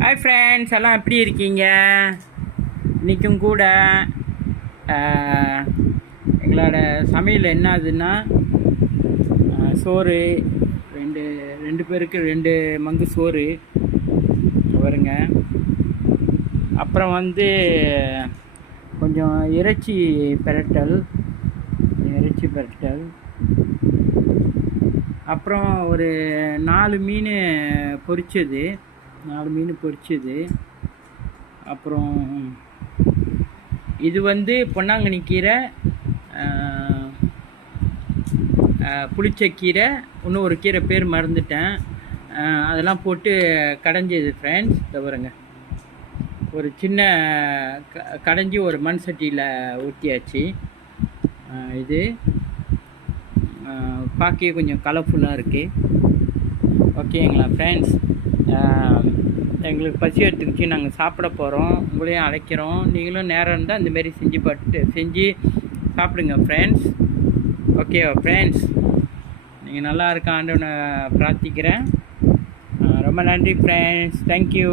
Hi friends, எல்லாம் எப்படி இருக்கீங்க? இன்றைக்கும் கூட எங்களோட சமையல் என்னதுன்னா சோறு, ரெண்டு ரெண்டு பேருக்கு 2 மங்கு சோறு வருங்க. அப்புறம் கொஞ்சம் இறைச்சி பிரட்டல், அப்புறம் ஒரு 4 மீன் பொரிச்சது, அப்புறம் இது பொன்னாங்கண்ணி கீரை, புளிச்சக்கீரை, இன்னும் ஒரு கீரை பேர் மறந்துட்டேன். அதெல்லாம் போட்டு கடைஞ்சது ஃப்ரெண்ட்ஸ். தவிரங்க ஒரு சின்ன கடைஞ்சி ஒரு மண் சட்டியில் ஊற்றியாச்சு. இது பார்க்க கொஞ்சம் கலர்ஃபுல்லாக இருக்குது. ஓகேங்களா ஃப்ரெண்ட்ஸ்? எங்களுக்கு பசி எடுத்துக்கிச்சு, நாங்கள் சாப்பிட போகிறோம். உங்களையும் அழைக்கிறோம். நீங்களும் நேரம் இருந்தால் இந்தமாரி செஞ்சு சாப்பிடுங்க ஃப்ரெண்ட்ஸ். ஓகேவா ஃப்ரெண்ட்ஸ்? நீங்கள் நல்லா இருக்க ஆண்டவனை பிரார்த்திக்கிறேன். ரொம்ப நன்றி ஃப்ரெண்ட்ஸ். தேங்க்யூ.